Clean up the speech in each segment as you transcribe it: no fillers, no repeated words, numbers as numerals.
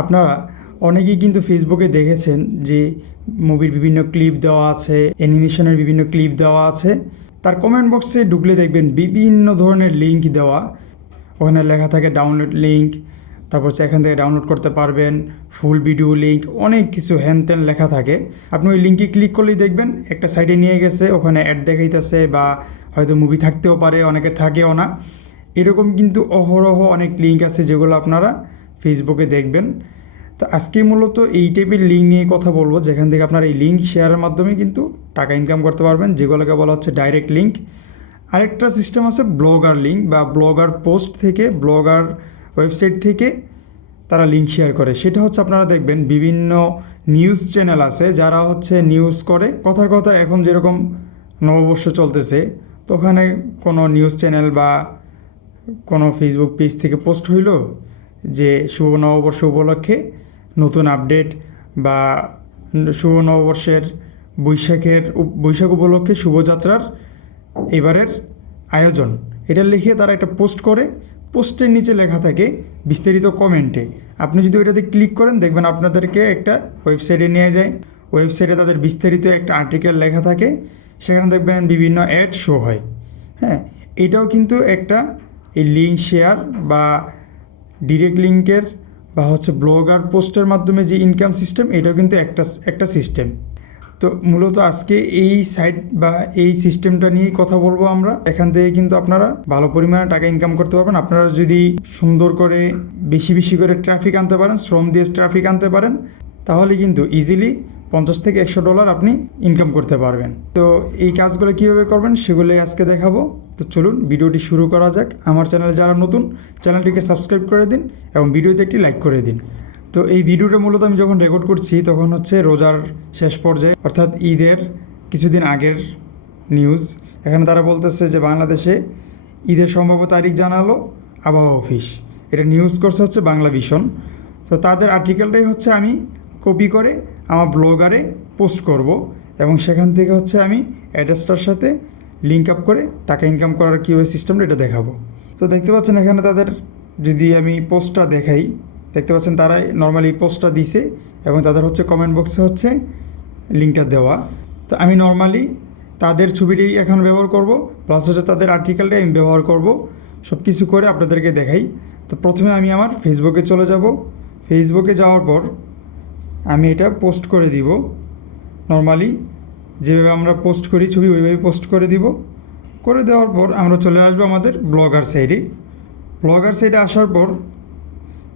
আপনারা অনেকেই কিন্তু ফেসবুকে দেখেছেন যে মুভির বিভিন্ন ক্লিপ দেওয়া আছে, অ্যানিমেশনের বিভিন্ন ক্লিপ দেওয়া আছে। তার কমেন্ট বক্সে ঢুকলে দেখবেন বিভিন্ন ধরনের লিঙ্ক দেওয়া, ওখানে লেখা থাকে ডাউনলোড লিঙ্ক, তারপর হচ্ছে এখান থেকে ডাউনলোড করতে পারবেন, ফুল ভিডিও লিঙ্ক, অনেক কিছু হ্যান ত্যান লেখা থাকে। আপনি ওই লিঙ্কে ক্লিক করলেই দেখবেন একটা সাইডে নিয়ে গেছে, ওখানে অ্যাড দেখাইতেছে বা হয়তো মুভি থাকতেও পারে, অনেকের থাকেও না। এরকম কিন্তু অহরহ অনেক লিঙ্ক আছে যেগুলো আপনারা ফেসবুকে দেখবেন। তো আজকে মূলত এই টাইপের লিঙ্ক নিয়ে কথা বলবো, যেখান থেকে আপনারা এই লিঙ্ক শেয়ারের মাধ্যমে কিন্তু টাকা ইনকাম করতে পারবেন, যেগুলোকে বলা হচ্ছে ডাইরেক্ট লিঙ্ক। আরেকটা সিস্টেম আছে ব্লগার লিঙ্ক বা ব্লগার পোস্ট থেকে, ব্লগার ওয়েবসাইট থেকে তারা লিঙ্ক শেয়ার করে। সেটা হচ্ছে আপনারা দেখবেন বিভিন্ন নিউজ চ্যানেল আছে যারা হচ্ছে নিউজ করে। কথার কথা এখন যেরকম নববর্ষ চলতেছে, তো ওখানে কোনো নিউজ চ্যানেল বা কোনো ফেসবুক পেজ থেকে পোস্ট হইল যে শুভ নববর্ষ উপলক্ষে নতুন আপডেট বা শুভ নববর্ষের বৈশাখ উপলক্ষে শুভযাত্রার এবারের আয়োজন, এটা লিখে তারা একটা পোস্ট করে। পোস্টের নিচে লেখা থাকে বিস্তারিত কমেন্টে। আপনি যদি ওইটাতে ক্লিক করেন দেখবেন আপনাদেরকে একটা ওয়েবসাইটে নিয়ে যায়। ওয়েবসাইটে তাদের বিস্তারিত একটা আর্টিকেল লেখা থাকে, সেখানে দেখবেন বিভিন্ন অ্যাড শো হয়। হ্যাঁ, এটাও কিন্তু একটা এই লিঙ্ক শেয়ার বা ডিরেক্ট লিঙ্কের বা হচ্ছে ব্লগার পোস্টের মাধ্যমে যে ইনকাম সিস্টেম, এটাও কিন্তু একটা সিস্টেম। তো মূলত আজকে এই সাইট বা এই সিস্টেমটা নিয়েই কথা বলবো আমরা। এখান থেকে কিন্তু আপনারা ভালো পরিমাণে টাকা ইনকাম করতে পারবেন। আপনারা যদি সুন্দর করে বেশি বেশি করে ট্রাফিক আনতে পারেন, শ্রম দিয়ে ট্রাফিক আনতে পারেন, তাহলে কিন্তু ইজিলি $50 থেকে $100 আপনি ইনকাম করতে পারবেন। তো এই কাজগুলো কীভাবে করবেন সেগুলোই আজকে দেখাবো। তো চলুন ভিডিওটি শুরু করা যাক। আমার চ্যানেলে যারা নতুন, চ্যানেলটিকে সাবস্ক্রাইব করে দিন এবং ভিডিওতে একটি লাইক করে দিন। তো এই ভিডিওটা মূলত আমি যখন রেকর্ড করছি তখন হচ্ছে রোজার শেষ পর্যায়ে, অর্থাৎ ঈদের কিছুদিন আগের নিউজ। এখানে তারা বলতেছে যে বাংলাদেশে ঈদের সম্ভাব্য তারিখ জানালো আবহাওয়া অফিস। এটা নিউজ করছে হচ্ছে বাংলা ভিশন। তো তাদের আর্টিকেলটাই হচ্ছে আমি কপি করে আমার ব্লগারে পোস্ট করব এবং সেখান থেকে হচ্ছে আমি অ্যাড্রেসটার সাথে লিঙ্ক আপ করে টাকা ইনকাম করার কীভাবে সিস্টেমটা এটা দেখাবো। তো দেখতে পাচ্ছেন এখানে তাদের, যদি আমি পোস্টটা দেখাই, দেখতে পাচ্ছেন তারা নর্মালি পোস্টটা দিছে এবং তাদের হচ্ছে কমেন্ট বক্সে হচ্ছে লিঙ্কটা দেওয়া। তো আমি নর্মালি তাদের ছবিটাই এখন ব্যবহার করব, প্লাস হচ্ছে তাদের আর্টিকেলটাই আমি ব্যবহার করব। সব কিছু করে আপনাদেরকে দেখাই। তো প্রথমে আমি আমার ফেসবুকে চলে যাব। ফেসবুকে যাওয়ার পর আমি এটা পোস্ট করে দিব। নর্মালি যেভাবে আমরা পোস্ট করি ছবি, ওইভাবে পোস্ট করে দিব। করে দেওয়ার পর আমরা চলে আসবো আমাদের ব্লগার সাইডে। ব্লগার সাইডে আসার পর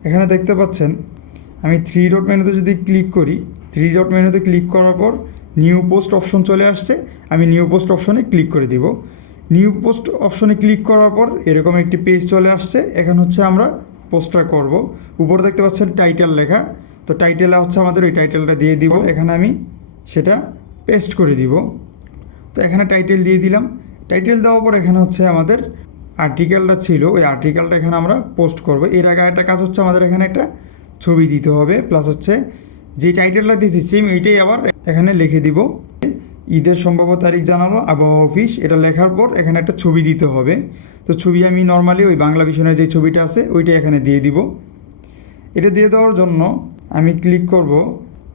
এখানে দেখতে পাচ্ছেন আমি 3 ডট মেনুতে যদি ক্লিক করি, 3 ডট মেনুতে ক্লিক করার পর নিউ পোস্ট অপশন চলে আসছে। আমি নিউ পোস্ট অপশনে ক্লিক করে দিব। নিউ পোস্ট অপশনে ক্লিক করার পর এরকম একটি পেজ চলে আসছে। এখানে হচ্ছে আমরা পোস্টটা করব। উপরে দেখতে পাচ্ছেন টাইটেল লেখা। তো টাইটেলে হচ্ছে আমাদের ওই টাইটেলটা দিয়ে দিব। এখানে আমি সেটা পেস্ট করে দিব। তো এখানে টাইটেল দিয়ে দিলাম। টাইটেল দেওয়ার পর এখানে হচ্ছে আমাদের আর্টিকেলটা ছিল, ওই আর্টিকেলটা এখানে আমরা পোস্ট করব। এর আগে একটা কাজ হচ্ছে আমাদের এখানে একটা ছবি দিতে হবে, প্লাস হচ্ছে যে টাইটেলটা দিয়েছি সেম এইটাই আবার এখানে লিখে দিব। ঈদের সম্ভাব্য তারিখ জানালো আবহাওয়া অফিস, এটা লেখার পর এখানে একটা ছবি দিতে হবে। তো ছবি আমি নর্মালি ওই বাংলা ভিশনের যে ছবিটা আছে ওইটাই এখানে দিয়ে দিব। এটা দিয়ে দেওয়ার জন্য আমি ক্লিক করব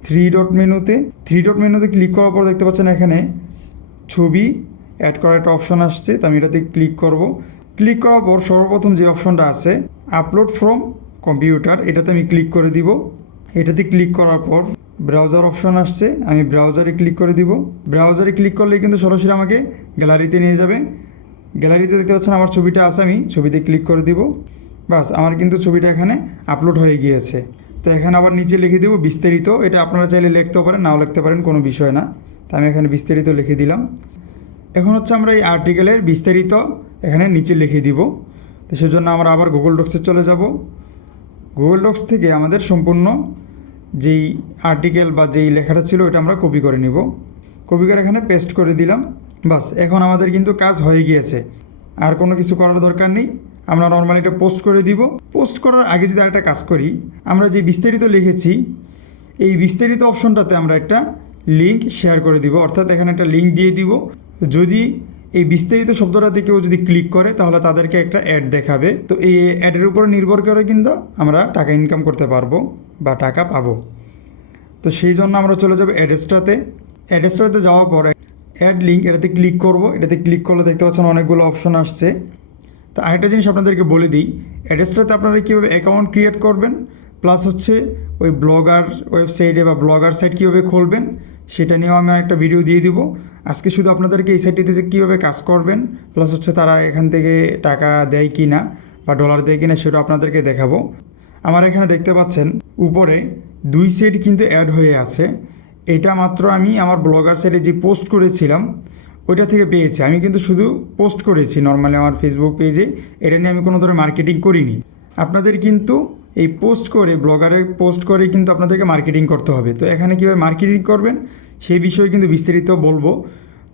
3 ডট মেনুতে। 3 ডট মেনুতে ক্লিক করার পর দেখতে পাচ্ছেন এখানে ছবি অ্যাড করার একটা অপশন আসছে। তো আমি এটাতে ক্লিক করব। ক্লিক করার পর সর্বপ্রথম যে অপশনটা আছে আপলোড ফ্রম কম্পিউটার, এটাতে আমি ক্লিক করে দিব। এটাতে ক্লিক করার পর ব্রাউজার অপশন আসছে, আমি ব্রাউজারে ক্লিক করে দিব। ব্রাউজারে ক্লিক করলেই কিন্তু সরাসরি আমাকে গ্যালারিতে নিয়ে যাবে। গ্যালারিতে দেখতে পাচ্ছেন আমার ছবিটা আছে, আমি ছবিতে ক্লিক করে দিব। বাস, আমার কিন্তু ছবিটা এখানে আপলোড হয়ে গিয়েছে। তো এখানে আবার নিচে লিখে দেবো বিস্তারিত। এটা আপনারা চাইলে লিখতেও পারেন, নাও লিখতে পারেন, কোনো বিষয় না। তো আমি এখানে বিস্তারিত লিখে দিলাম। এখন হচ্ছে আমরা এই আর্টিকেলের বিস্তারিত এখানে নিচে লিখে দিব। তো সেজন্য আমরা আবার গুগল ডক্সে চলে যাব। গুগল ডক্স থেকে আমাদের সম্পূর্ণ যেই আর্টিকেল বা যেই লেখাটা ছিল ওটা আমরা কপি করে নিব। কপি করে এখানে পেস্ট করে দিলাম। বাস, এখন আমাদের কিন্তু কাজ হয়ে গিয়েছে, আর কোনো কিছু করার দরকার নেই। আমরা নর্মালি এটা পোস্ট করে দিব। পোস্ট করার আগে যদি আরেকটা কাজ করি, আমরা যে বিস্তারিত লিখেছি এই বিস্তারিত অপশনটাতে আমরা একটা লিঙ্ক শেয়ার করে দিব, অর্থাৎ এখানে একটা লিঙ্ক দিয়ে দিব। যদি এই বিস্তারিত শব্দটাতে কেউ যদি ক্লিক করে তাহলে তাদেরকে একটা অ্যাড দেখাবে। তো এই অ্যাডের উপর নির্ভর করে কিন্তু আমরা টাকা ইনকাম করতে পারবো বা টাকা পাবো। তো সেই জন্য আমরা চলে যাবো অ্যাড্রেসটাতে যাওয়ার পর অ্যাড লিঙ্ক এটাতে ক্লিক করব। এটাতে ক্লিক করলে দেখতে পাচ্ছেন অনেকগুলো অপশন আসছে। তো আরেকটা জিনিস আপনাদেরকে বলে দিই, অ্যাড্রেসটাতে আপনারা কীভাবে অ্যাকাউন্ট ক্রিয়েট করবেন, প্লাস হচ্ছে ওই ব্লগার ওয়েবসাইটে বা ব্লগার সাইট কীভাবে খুলবেন সেটা নিয়েও আমি একটা ভিডিও দিয়ে দিব। আজকে শুধু আপনাদেরকে এই সাইটটিতে যে কীভাবে কাজ করবেন, প্লাস হচ্ছে তারা এখান থেকে টাকা দেয় কি না বা ডলার দেয় কি না সেটাও আপনাদেরকে দেখাবো। আমার এখানে দেখতে পাচ্ছেন উপরে 2 সাইট কিন্তু অ্যাড হয়ে আছে। এটা মাত্র আমি আমার ব্লগার সাইটে যে পোস্ট করেছিলাম ওইটা থেকে পেয়েছি। আমি কিন্তু শুধু পোস্ট করেছি নর্মালি আমার ফেসবুক পেজে, এটা নিয়ে আমি কোনো ধরনের মার্কেটিং করিনি। আপনাদের কিন্তু এই পোস্ট করে ব্লগারে পোস্ট করে কিন্তু আপনাদেরকে মার্কেটিং করতে হবে। তো এখানে কীভাবে মার্কেটিং করবেন সেই বিষয়ে কিন্তু বিস্তারিত বলবো।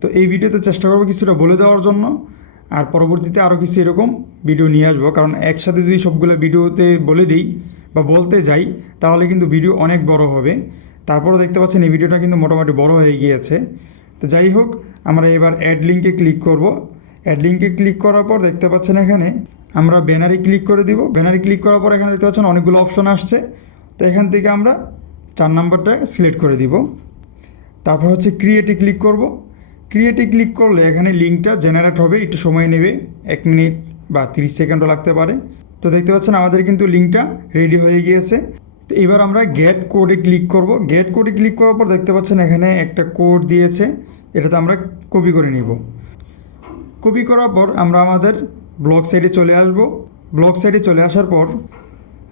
তো এই ভিডিওতে চেষ্টা করবো কিছুটা বলে দেওয়ার জন্য, আর পরবর্তীতে আরও কিছু এরকম ভিডিও নিয়ে আসবো। কারণ একসাথে যদি সবগুলো ভিডিওতে বলে দিই বা বলতে যাই তাহলে কিন্তু ভিডিও অনেক বড় হবে। তারপরও দেখতে পাচ্ছেন এই ভিডিওটা কিন্তু মোটামুটি বড় হয়ে গিয়েছে। তো যাই হোক, আমরা এবার অ্যাড লিঙ্কে ক্লিক করব। অ্যাড লিঙ্কে ক্লিক করার পর দেখতে পাচ্ছেন এখানে আমরা ব্যানারে ক্লিক করে দিব। ব্যানারে ক্লিক করার পর এখানে দেখতে পাচ্ছেন অনেকগুলো অপশন আসছে। তো এখান থেকে আমরা 4 নম্বরটা সিলেক্ট করে দিব। তারপর হচ্ছে ক্রিয়েটে ক্লিক করব। ক্রিয়েটে ক্লিক করলে এখানে লিঙ্কটা জেনারেট হবে, একটু সময় নেবে, 1 মিনিট বা 30 সেকেন্ডও লাগতে পারে। তো দেখতে পাচ্ছেন আমাদের কিন্তু লিঙ্কটা রেডি হয়ে গিয়েছে। তো এবার আমরা গেট কোডে ক্লিক করব। গেট কোডে ক্লিক করার পর দেখতে পাচ্ছেন এখানে একটা কোড দিয়েছে, এটাতে আমরা কপি করে নিব। কপি করার পর আমরা আমাদের ব্লগ সাইটে চলে আসব। ব্লগ সাইটে চলে আসার পর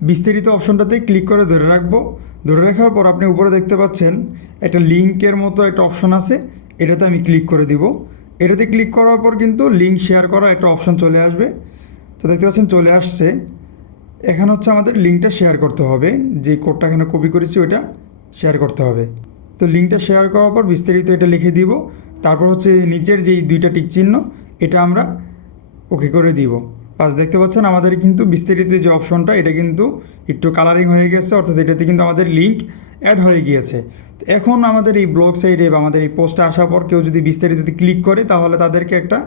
বিস্তারিত অপশনটাতে ক্লিক করে ধরে রাখবো। ধরে রাখার পর আপনি উপরে দেখতে পাচ্ছেন একটা লিঙ্কের মতো একটা অপশন আছে, এটাতে আমি ক্লিক করে দিব। এটাতে ক্লিক করার পর কিন্তু লিঙ্ক শেয়ার করা একটা অপশন চলে আসবে। তো দেখতে পাচ্ছেন চলে আসছে। এখানে হচ্ছে আমাদের লিঙ্কটা শেয়ার করতে হবে, যে কোডটা এখানে কপি করেছি ওইটা শেয়ার করতে হবে। তো লিঙ্কটা শেয়ার করার পর বিস্তারিত এটা লিখে দিব। তারপর হচ্ছে নিচের যেই 2টা টিক চিহ্ন এটা আমরা ওকে করে দিব। পাস দেখতে পাচ্ছেন আমাদের কিন্তু বিস্তারিত যে অপশনটা এটা কিন্তু একটু কালারিং হয়ে গেছে, অর্থাৎ এটাতে কিন্তু আমাদের লিঙ্ক অ্যাড হয়ে গিয়েছে। তো এখন আমাদের এই ব্লগ সাইটে বা আমাদের এই পোস্টে আসার পর কেউ যদি বিস্তারিততে ক্লিক করে তাহলে তাদেরকে একটা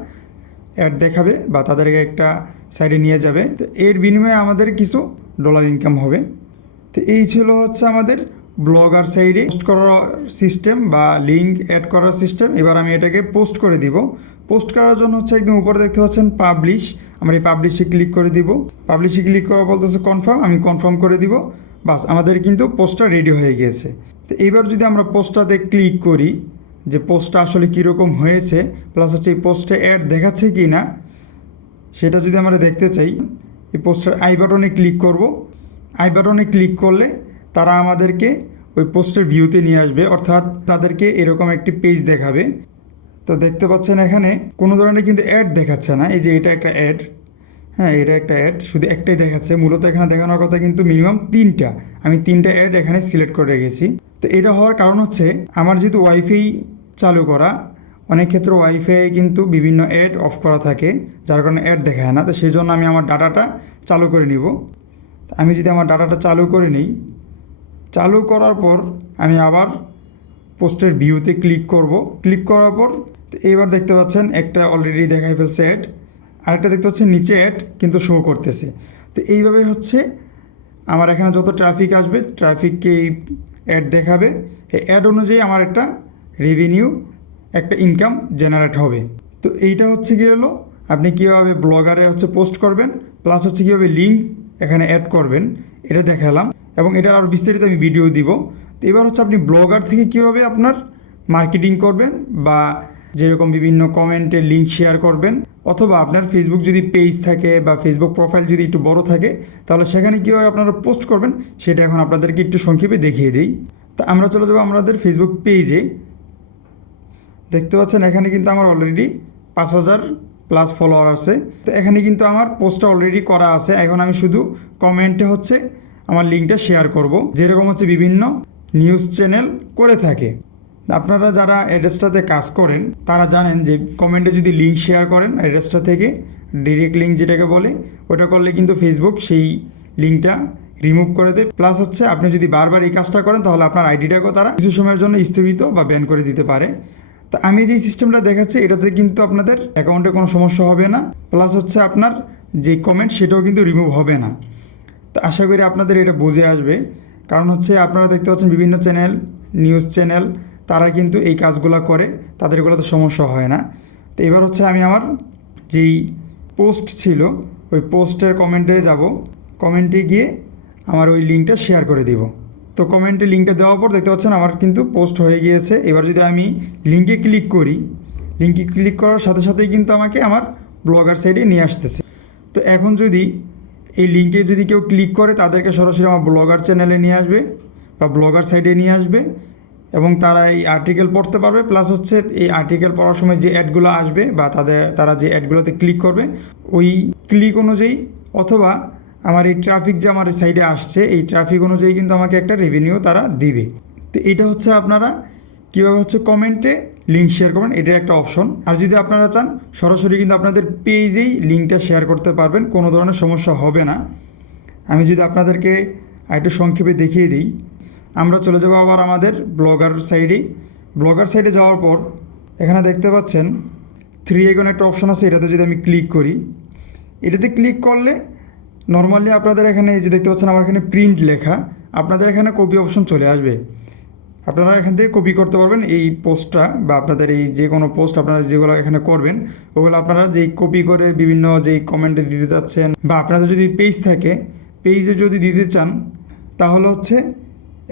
অ্যাড দেখাবে বা তাদেরকে একটা সাইডে নিয়ে যাবে। তো এর বিনিময়ে আমাদের কিছু ডলার ইনকাম হবে। তো এই ছিল হচ্ছে আমাদের ব্লগার সাইডে পোস্ট করার সিস্টেম বা লিঙ্ক অ্যাড করার সিস্টেম। এবার আমি এটাকে পোস্ট করে দিব। পোস্ট করার জন্য হচ্ছে একদম উপরে দেখতে পাচ্ছেন পাবলিশ, আমরা এই পাবলিশে ক্লিক করে দিব। পাবলিশে ক্লিক করা বলতেছে কনফার্ম, আমি কনফার্ম করে দিব। বাস আমাদের কিন্তু পোস্টটা রেডি হয়ে গিয়েছে। তো এইবার যদি আমরা পোস্টটাতে ক্লিক করি যে পোস্টটা আসলে কীরকম হয়েছে, প্লাস হচ্ছে এই পোস্টে অ্যাড দেখাচ্ছে কি না সেটা যদি আমরা দেখতে চাই, এই পোস্টের আই বাটনে ক্লিক করব। আই বাটনে ক্লিক করলে তারা আমাদেরকে ওই পোস্টের ভিউতে নিয়ে আসবে, অর্থাৎ তাদেরকে এরকম একটি পেজ দেখাবে। তো দেখতে পাচ্ছেন এখানে কোনো ধরনের কিন্তু অ্যাড দেখাচ্ছে না, এই যে এটা একটা অ্যাড, হ্যাঁ এটা একটা অ্যাড, শুধু একটাই দেখাচ্ছে। মূলত এখানে দেখানোর কথা কিন্তু মিনিমাম 3টা, আমি 3টা অ্যাড এখানে সিলেক্ট করে রেখেছি। তো এটা হওয়ার কারণ হচ্ছে আমার যেহেতু ওয়াইফাই চালু করা, অনেক ক্ষেত্রে ওয়াইফাই কিন্তু বিভিন্ন অ্যাড অফ করা থাকে, যার কারণে অ্যাড দেখায় না। তো সেই জন্য আমি আমার ডাটাটা চালু করে নিব। আমি যদি আমার ডাটাটা চালু করে নিই, চালু করার পর আমি আবার পোস্টের ভিউতে ক্লিক করব। ক্লিক করার পর এবার দেখতে পাচ্ছেন একটা অলরেডি দেখাই ফেলছে অ্যাড, আরেকটা দেখতে পাচ্ছেন নিচে অ্যাড কিন্তু শো করতেছে। তো এইভাবে হচ্ছে আমার এখানে যত ট্রাফিক আসবে ট্রাফিককে এই অ্যাড দেখাবে, এই অ্যাড অনুযায়ী আমার একটা রেভিনিউ, একটা ইনকাম জেনারেট হবে। তো এইটা হচ্ছে কি হলো আপনি কীভাবে ব্লগারে হচ্ছে পোস্ট করবেন, প্লাস হচ্ছে কীভাবে লিঙ্ক এখানে অ্যাড করবেন এটা দেখালাম, এবং এটার আরও বিস্তারিত আমি ভিডিও দিব। তো এবার হচ্ছে আপনি ব্লগার থেকে কীভাবে আপনার মার্কেটিং করবেন, বা যেরকম বিভিন্ন কমেন্টে লিঙ্ক শেয়ার করবেন, অথবা আপনার ফেসবুক যদি পেজ থাকে বা ফেসবুক প্রোফাইল যদি একটু বড় থাকে তাহলে সেখানে কীভাবে আপনারা পোস্ট করবেন সেটা এখন আপনাদেরকে একটু সংক্ষেপে দেখিয়ে দিই। তো আমরা চলে যাবো আমাদের ফেসবুক পেজে। দেখতে পাচ্ছেন এখানে কিন্তু আমার অলরেডি 5000+ ফলোয়ার আছে। তো এখানে কিন্তু আমার পোস্টটা অলরেডি করা আছে। এখন আমি শুধু কমেন্টে হচ্ছে আমার লিঙ্কটা শেয়ার করব, যেরকম হচ্ছে বিভিন্ন নিউজ চ্যানেল করে থাকে। আপনারা যারা অ্যাড্রেসটাতে কাজ করেন তারা জানেন যে কমেন্টে যদি লিঙ্ক শেয়ার করেন অ্যাড্রেসটা থেকে, ডিরেক্ট লিঙ্ক যেটাকে বলে, ওটা করলে কিন্তু ফেসবুক সেই লিঙ্কটা রিমুভ করে দেয়। প্লাস হচ্ছে আপনি যদি বারবার এই কাজটা করেন তাহলে আপনার আইডিটাকেও তারা কিছু সময়ের জন্য স্থগিত বা ব্যান করে দিতে পারে। তো আমি যে সিস্টেমটা দেখাচ্ছি এটাতে কিন্তু আপনাদের অ্যাকাউন্টে কোনো সমস্যা হবে না, প্লাস হচ্ছে আপনার যে কমেন্ট সেটাও কিন্তু রিমুভ হবে না। তো আশা করি আপনাদের এটা বুঝে আসবে, কারণ হচ্ছে আপনারা দেখতে পাচ্ছেন বিভিন্ন চ্যানেল, নিউজ চ্যানেল, তারা কিন্তু এই কাজগুলো করে, তাদের এগুলোতে সমস্যা হয় না। তো এবার হচ্ছে আমি আমার যেই পোস্ট ছিল ওই পোস্টের কমেন্টে যাব, কমেন্টে গিয়ে আমার ওই লিঙ্কটা শেয়ার করে দিব। তো কমেন্টে লিঙ্কটা দেওয়ার পর দেখতে পাচ্ছেন আমার কিন্তু পোস্ট হয়ে গিয়েছে। এবার যদি আমি লিঙ্কে ক্লিক করি, লিঙ্কে ক্লিক করার সাথে সাথেই কিন্তু আমাকে আমার ব্লগার সাইটে নিয়ে আসতেছে। তো এখন যদি এই লিঙ্কে যদি কেউ ক্লিক করে তাদেরকে সরাসরি আমার ব্লগার চ্যানেলে নিয়ে আসবে বা ব্লগার সাইটে নিয়ে আসবে, এবং তারা এই আর্টিকেল পড়তে পারবে। প্লাস হচ্ছে এই আর্টিকেল পড়ার সময় যে অ্যাডগুলো আসবে বা তারা যে অ্যাডগুলোতে ক্লিক করবে ওই ক্লিক অনুযায়ী, অথবা আমার এই ট্রাফিক যে আমার সাইডে আসছে এই ট্রাফিক অনুযায়ী কিন্তু আমাকে একটা রেভিনিউ তারা দিবে। তো এটা হচ্ছে আপনারা কীভাবে হচ্ছে কমেন্টে লিঙ্ক শেয়ার করবেন, এটার একটা অপশন। আর যদি আপনারা চান সরাসরি কিন্তু আপনাদের পেজেই লিঙ্কটা শেয়ার করতে পারবেন, কোনো ধরনের সমস্যা হবে না। আমি যদি আপনাদেরকে একটু সংক্ষেপে দেখিয়ে দিই, আমরা চলে যাবো আবার আমাদের ব্লগার সাইডে। ব্লগার সাইডে যাওয়ার পর এখানে দেখতে পাচ্ছেন 3 আইকন একটা অপশন আছে, এটাতে যদি আমি ক্লিক করি, এটাতে ক্লিক করলে নর্মালি আপনাদের এখানে এই যে দেখতে পাচ্ছেন আমার এখানে প্রিন্ট লেখা, আপনাদের এখানে কপি অপশন চলে আসবে। আপনারা এখান থেকে কপি করতে পারবেন এই পোস্টটা, বা আপনাদের এই যে কোনো পোস্ট আপনারা যেগুলো এখানে করবেন ওগুলো আপনারা যেই কপি করে বিভিন্ন যেই কমেন্টে দিতে চাচ্ছেন, বা আপনাদের যদি পেজ থাকে পেজে যদি দিতে চান তাহলে হচ্ছে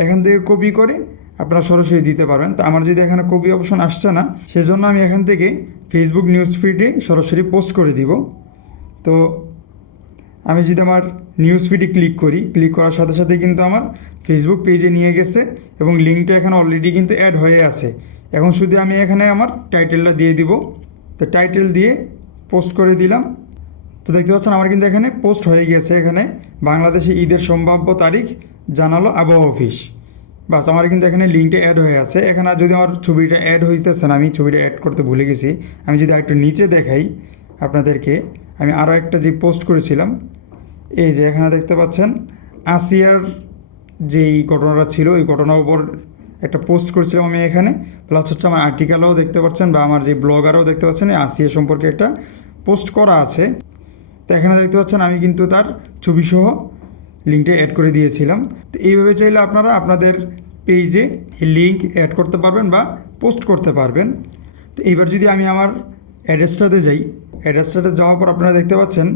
এখান থেকে কপি করে আপনারা সরাসরি দিতে পারবেন। তো আমার যদি এখানে কপি অপশন আসছে না, সেজন্য আমি এখান থেকে ফেসবুক নিউজ ফিডে সরাসরি পোস্ট করে দিব। তো আমি যদি আমার নিউজ ফিডে ক্লিক করি, ক্লিক করার সাথে সাথে কিন্তু আমার ফেসবুক পেজে নিয়ে গেছে এবং লিঙ্কটা এখানে অলরেডি কিন্তু অ্যাড হয়ে আছে। এখন শুধু আমি এখানে আমার টাইটেলটা দিয়ে দিব। তো টাইটেল দিয়ে পোস্ট করে দিলাম। তো দেখতে পাচ্ছেন আমার কিন্তু এখানে পোস্ট হয়ে গেছে, এখানে বাংলাদেশে ঈদের সম্ভাব্য তারিখ জানালো আবহাওয়া অফিস। বাস আমার কিন্তু এখানে লিঙ্কটা অ্যাড হয়ে আছে। এখানে যদি আমার ছবিটা অ্যাড হইতেছে না, আমি ছবিটা অ্যাড করতে ভুলে গেছি। আমি যদি একটু নিচে দেখাই আপনাদেরকে, আমি আরও একটা যে পোস্ট করেছিলাম, এই যে এখানে দেখতে পাচ্ছেন আসিয়ার যেই ঘটনাটা ছিল ওই ঘটনার উপর একটা পোস্ট করেছিলাম আমি এখানে। প্লাস হচ্ছে আমার আর্টিকেলও দেখতে পাচ্ছেন, বা আমার যে ব্লগারও দেখতে পাচ্ছেন এই আসিয়া সম্পর্কে একটা পোস্ট করা আছে। তো এখানে দেখতে পাচ্ছেন আমি কিন্তু তার ছবিসহ লিঙ্কটা অ্যাড করে দিয়েছিলাম। তো এইভাবে চাইলে আপনারা আপনাদের পেজে লিঙ্ক অ্যাড করতে পারবেন বা পোস্ট করতে পারবেন। তো এইবার যদি আমি আমার অ্যাড্রেসটাতে যাই, অ্যাড্রেসটাতে যাওয়ার পর আপনারা দেখতে পাচ্ছেন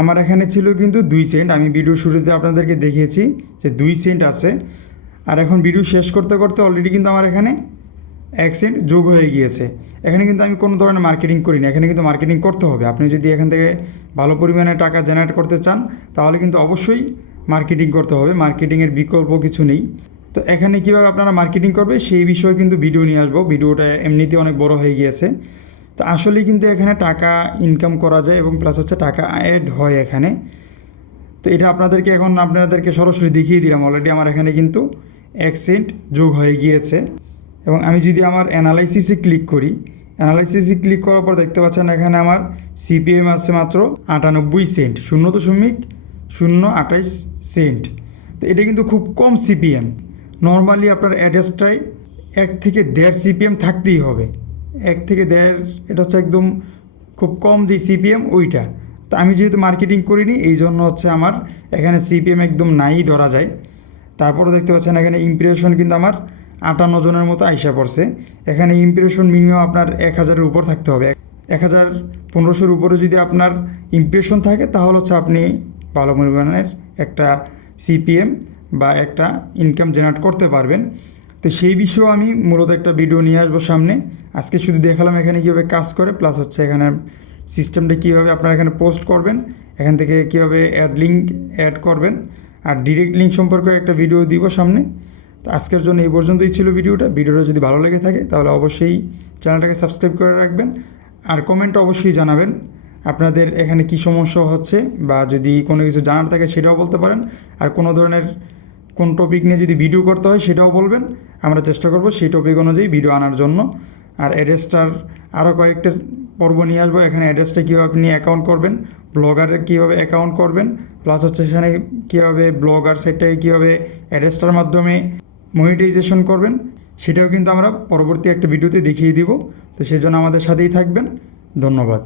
আমার এখানে ছিল কিন্তু 2 সেন্ট। আমি ভিডিও শুরুতে আপনাদেরকে দেখিয়েছি যে 2 সেন্ট আছে, আর এখন ভিডিও শেষ করতে করতে অলরেডি কিন্তু আমার এখানে 1 সেন্ট যোগ হয়ে গিয়েছে। এখানে কিন্তু আমি কোনো ধরনের মার্কেটিং করি না, এখানে কিন্তু মার্কেটিং করতে হবে। আপনি যদি এখান থেকে ভালো পরিমাণে টাকা জেনারেট করতে চান তাহলে কিন্তু অবশ্যই মার্কেটিং করতে হবে, মার্কেটিংয়ের বিকল্প কিছু নেই। তো এখানে কীভাবে আপনারা মার্কেটিং করবে সেই বিষয়ে কিন্তু ভিডিও নিয়ে আসবো। ভিডিওটা এমনিতে অনেক বড় হয়ে গিয়েছে। তো আসলেই কিন্তু এখানে টাকা ইনকাম করা যায় এবং প্লাস হচ্ছে টাকা অ্যাড হয় এখানে। তো এটা আপনাদেরকে সরাসরি দেখিয়ে দিলাম। অলরেডি আমার এখানে কিন্তু 1 সেন্ট যোগ হয়ে গিয়েছে। এবং আমি যদি আমার অ্যানালাইসিসে ক্লিক করি, অ্যানালাইসিসে ক্লিক করার পর দেখতে পাচ্ছেন এখানে আমার সিপিএম আছে মাত্র 98 সেন্ট, 0.028 সেন্ট। তো এটা কিন্তু খুব কম সিপিএম। নর্মালি আপনার অ্যাড্রেসটাই 1 থেকে 1.5 সিপিএম থাকতেই হবে। 1 থেকে 1.5 এটা হচ্ছে একদম খুব কম যে সিপিএম ওইটা। তো আমি যেহেতু মার্কেটিং করিনি এই জন্য হচ্ছে আমার এখানে সিপিএম একদম নাই ধরা যায়। তারপরে দেখতে পাচ্ছেন এখানে ইমপ্রেশন কিন্তু আমার 58 জনের মতো আইসা পড়ছে। এখানে ইমপ্রেশন মিনিমাম আপনার 1000-এর উপর থাকতে হবে। 1000-1500-এর উপরে যদি আপনার ইমপ্রেশন থাকে তাহলে হচ্ছে আপনি ভালো পরিমাণের একটা সিপিএম বা একটা ইনকাম জেনারেট করতে পারবেন। তো সেই বিষয়েও আমি মূলত একটা ভিডিও নিয়ে আসবো সামনে। আজকে শুধু দেখালাম এখানে কীভাবে কাজ করে, প্লাস হচ্ছে এখানে সিস্টেমটা কীভাবে আপনারা এখানে পোস্ট করবেন, এখান থেকে কীভাবে লিঙ্ক অ্যাড করবেন, আর ডিরেক্ট লিঙ্ক সম্পর্কে একটা ভিডিও দিব সামনে। তো আজকের জন্য এই পর্যন্তই ছিল ভিডিওটা যদি ভালো লেগে থাকে তাহলে অবশ্যই চ্যানেলটাকে সাবস্ক্রাইব করে রাখবেন, আর কমেন্ট অবশ্যই জানাবেন আপনাদের এখানে কি সমস্যা হচ্ছে, বা যদি কোনো কিছু জানার থাকে সেটাও বলতে পারেন। আর কোনো ধরনের কোন টপিক নিয়ে যদি ভিডিও করতে হয় সেটাও বলবেন, আমরা চেষ্টা করব সেই টপিক অনুযায়ী ভিডিও আনার জন্য। আর অ্যাড্রেসটার আরও কয়েকটা পর্ব নিয়ে আসবো। এখানে অ্যাড্রেসটা কীভাবে আপনি অ্যাকাউন্ট করবেন, ব্লগারের কীভাবে অ্যাকাউন্ট করবেন, প্লাস হচ্ছে সেখানে কীভাবে ব্লগার সেটটাকে কীভাবে অ্যাড্রেসটার মাধ্যমে মনিটাইজেশন করবেন সেটাও কিন্তু আমরা পরবর্তী একটা ভিডিওতে দেখিয়ে দিব। তো সেজন্য আমাদের সাথেই থাকবেন। ধন্যবাদ।